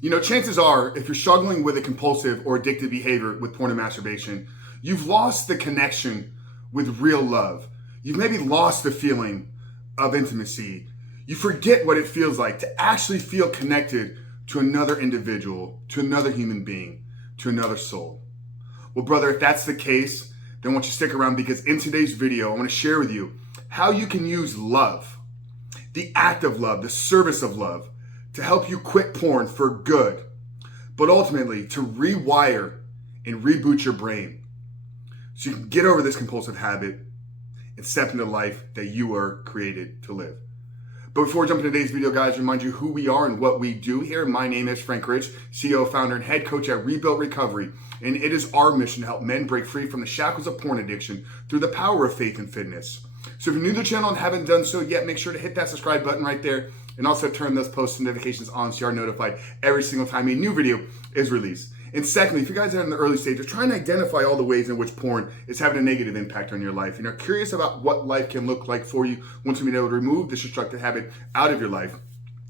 You know, chances are, if you're struggling with a compulsive or addictive behavior with porn and masturbation, you've lost the connection with real love. You've maybe lost the feeling of intimacy. You forget what it feels like to actually feel connected to another individual, to another human being, to another soul. Well, brother, if that's the case, then I want you to stick around, because in today's video, I want to share with you how you can use love, the act of love, the service of love, to help you quit porn for good, but ultimately to rewire and reboot your brain so you can get over this compulsive habit and step into the life that you were created to live. But before we jump into today's video, guys, remind you who we are and what we do here. My name is Frank Rich, CEO, founder, and head coach at Rebuilt Recovery, and it is our mission to help men break free from the shackles of porn addiction through the power of faith and fitness. So if you're new to the channel and haven't done so yet, make sure to hit that subscribe button right there, and also turn those post notifications on so you are notified every single time a new video is released. And secondly, if you guys are in the early stages, try and identify all the ways in which porn is having a negative impact on your life, and are curious about what life can look like for you once you've been able to remove this destructive habit out of your life,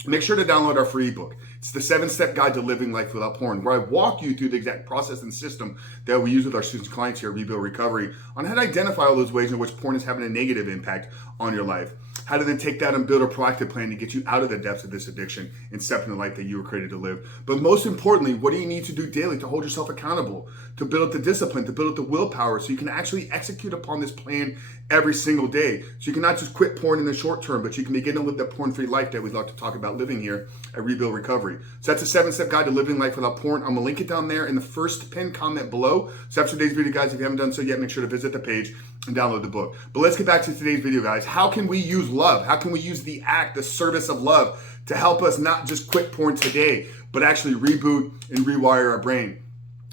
make sure to download our free ebook. It's the 7-step guide to living life without porn, where I walk you through the exact process and system that we use with our students and clients here at Rebuild Recovery on how to identify all those ways in which porn is having a negative impact on your life. How to then take that and build a proactive plan to get you out of the depths of this addiction and step into the life that you were created to live. But most importantly, what do you need to do daily to hold yourself accountable, to build up the discipline, to build up the willpower so you can actually execute upon this plan every single day. So you can not just quit porn in the short term, but you can begin to live the porn-free life that we'd like to talk about living here at Rebuild Recovery. So that's a 7-step guide to living life without porn. I'm gonna link it down there in the first pinned comment below. So after today's video, guys, if you haven't done so yet, make sure to visit the page and download the book. But let's get back to today's video, guys. How can we use love? How can we use the act, the service of love, to help us not just quit porn today, but actually reboot and rewire our brain?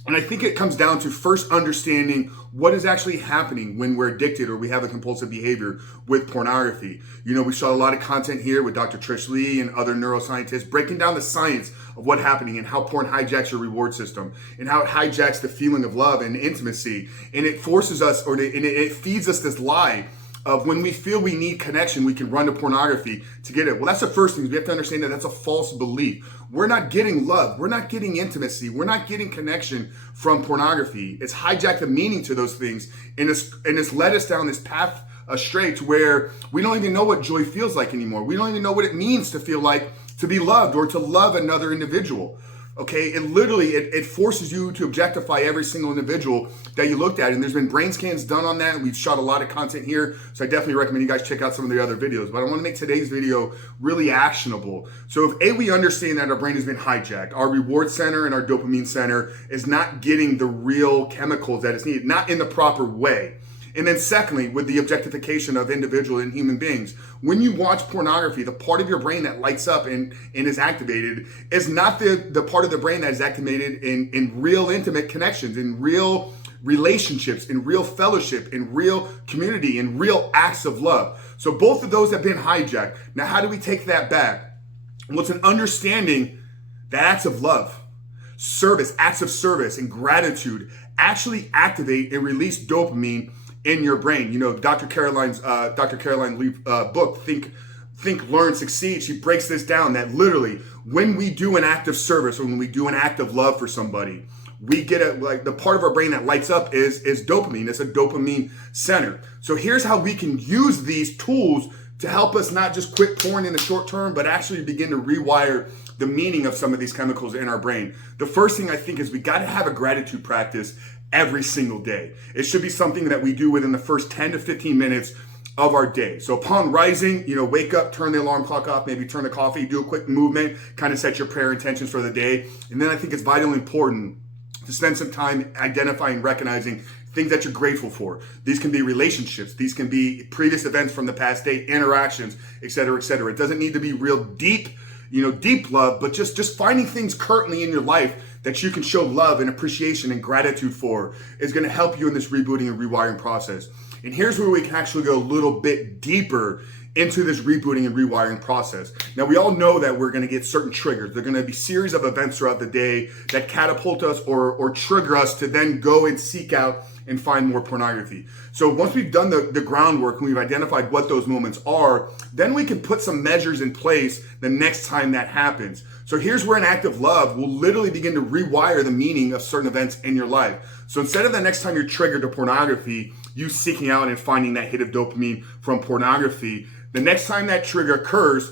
And I think it comes down to first understanding what is actually happening when we're addicted or we have a compulsive behavior with pornography. You know, we saw a lot of content here with Dr. Trish Lee and other neuroscientists breaking down the science of what's happening and how porn hijacks your reward system and how it hijacks the feeling of love and intimacy. And it forces us, or it feeds us this lie of when we feel we need connection, we can run to pornography to get it. Well, that's the first thing. We have to understand that that's a false belief. We're not getting love. We're not getting intimacy. We're not getting connection from pornography. It's hijacked the meaning to those things, and it's led us down this path astray to where we don't even know what joy feels like anymore. We don't even know what it means to feel like to be loved or to love another individual. Okay, it forces you to objectify every single individual that you looked at. And there's been brain scans done on that. And we've shot a lot of content here. So I definitely recommend you guys check out some of the other videos. But I want to make today's video really actionable. So if we understand that our brain has been hijacked, our reward center and our dopamine center is not getting the real chemicals that it's needed, not in the proper way. And then secondly, with the objectification of individual and human beings, when you watch pornography, the part of your brain that lights up and is activated is not the part of the brain that is activated in real intimate connections, in real relationships, in real fellowship, in real community, in real acts of love. So both of those have been hijacked. Now, how do we take that back? Well, it's an understanding that acts of love, service, acts of service and gratitude actually activate and release dopamine in your brain. You know, Dr. Caroline Leaf's book, Think, Learn, Succeed, she breaks this down that literally when we do an act of service or when we do an act of love for somebody, we get the part of our brain that lights up is dopamine. It's a dopamine center. So here's how we can use these tools to help us not just quit porn in the short term, but actually begin to rewire the meaning of some of these chemicals in our brain. The first thing I think is we got to have a gratitude practice every single day. It should be something that we do within the first 10 to 15 minutes of our day. So upon rising, you know, wake up, turn the alarm clock off, maybe turn the coffee, do a quick movement, kind of set your prayer intentions for the day. And then I think it's vitally important to spend some time identifying, recognizing things that you're grateful for. These can be relationships. These can be previous events from the past day, interactions, et cetera, et cetera. It doesn't need to be real deep, deep love, but just finding things currently in your life that you can show love and appreciation and gratitude for is going to help you in this rebooting and rewiring process. And here's where we can actually go a little bit deeper into this rebooting and rewiring process. Now, we all know that we're going to get certain triggers. They're going to be series of events throughout the day that catapult us or trigger us to then go and seek out and find more pornography. So once we've done the groundwork and we've identified what those moments are, then we can put some measures in place the next time that happens. So here's where an act of love will literally begin to rewire the meaning of certain events in your life. So instead of the next time you're triggered to pornography, you seeking out and finding that hit of dopamine from pornography, the next time that trigger occurs,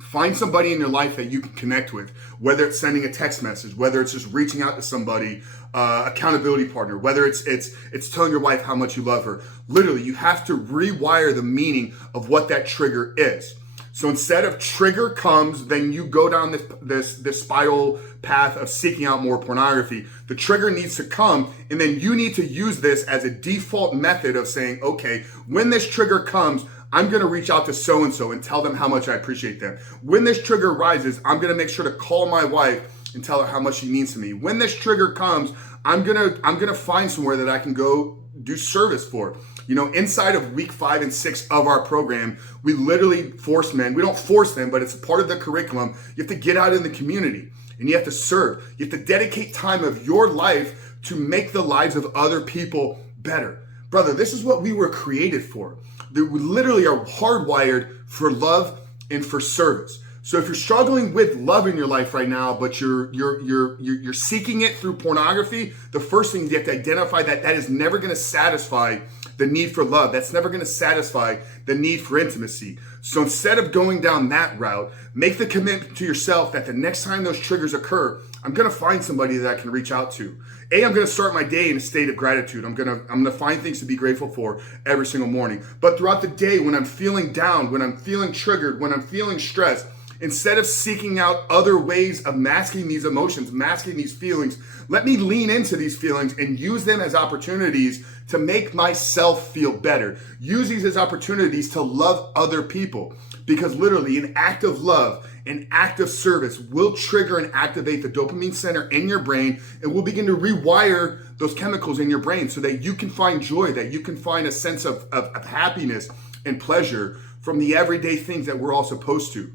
find somebody in your life that you can connect with, whether it's sending a text message, whether it's just reaching out to somebody, accountability partner, whether it's telling your wife how much you love her. Literally, you have to rewire the meaning of what that trigger is. So instead of trigger comes, then you go down this spiral path of seeking out more pornography. The trigger needs to come, and then you need to use this as a default method of saying, okay, when this trigger comes, I'm going to reach out to so-and-so and tell them how much I appreciate them. When this trigger rises, I'm going to make sure to call my wife and tell her how much she means to me. When this trigger comes, I'm going to find somewhere that I can go do service for. You know, inside of week 5 and 6 of our program, we literally force men. We don't force them, but it's a part of the curriculum. You have to get out in the community and you have to serve. You have to dedicate time of your life to make the lives of other people better. Brother, this is what we were created for. We literally are hardwired for love and for service. So if you're struggling with love in your life right now, but you're seeking it through pornography, the first thing is you have to identify that is never going to satisfy the need for love. That's never going to satisfy the need for intimacy. So instead of going down that route, make the commitment to yourself that the next time those triggers occur, I'm going to find somebody that I can reach out to. I'm going to start my day in a state of gratitude. I'm going to find things to be grateful for every single morning. But throughout the day, when I'm feeling down, when I'm feeling triggered, when I'm feeling stressed, instead of seeking out other ways of masking these emotions, masking these feelings, let me lean into these feelings and use them as opportunities to make myself feel better. Use these as opportunities to love other people. Because literally an act of love, an act of service will trigger and activate the dopamine center in your brain, and will begin to rewire those chemicals in your brain so that you can find joy, that you can find a sense of happiness and pleasure from the everyday things that we're all supposed to,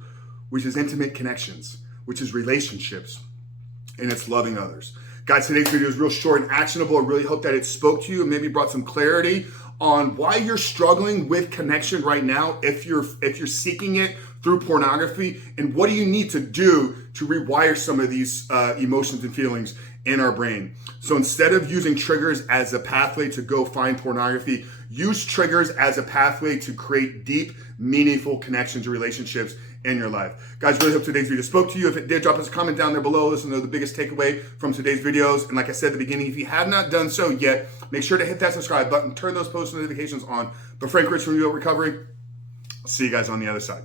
which is intimate connections, which is relationships, and it's loving others. Guys, today's video is real short and actionable. I really hope that it spoke to you and maybe brought some clarity on why you're struggling with connection right now, if you're seeking it through pornography, and what do you need to do to rewire some of these emotions and feelings in our brain. So instead of using triggers as a pathway to go find pornography, use triggers as a pathway to create deep, meaningful connections or relationships in your life. Guys, really hope today's video spoke to you. If it did, drop us a comment down there below. Let us know the biggest takeaway from today's videos. And like I said at the beginning, if you have not done so yet, make sure to hit that subscribe button, turn those post notifications on. But Frank Rich from Reboot Recovery, I'll see you guys on the other side.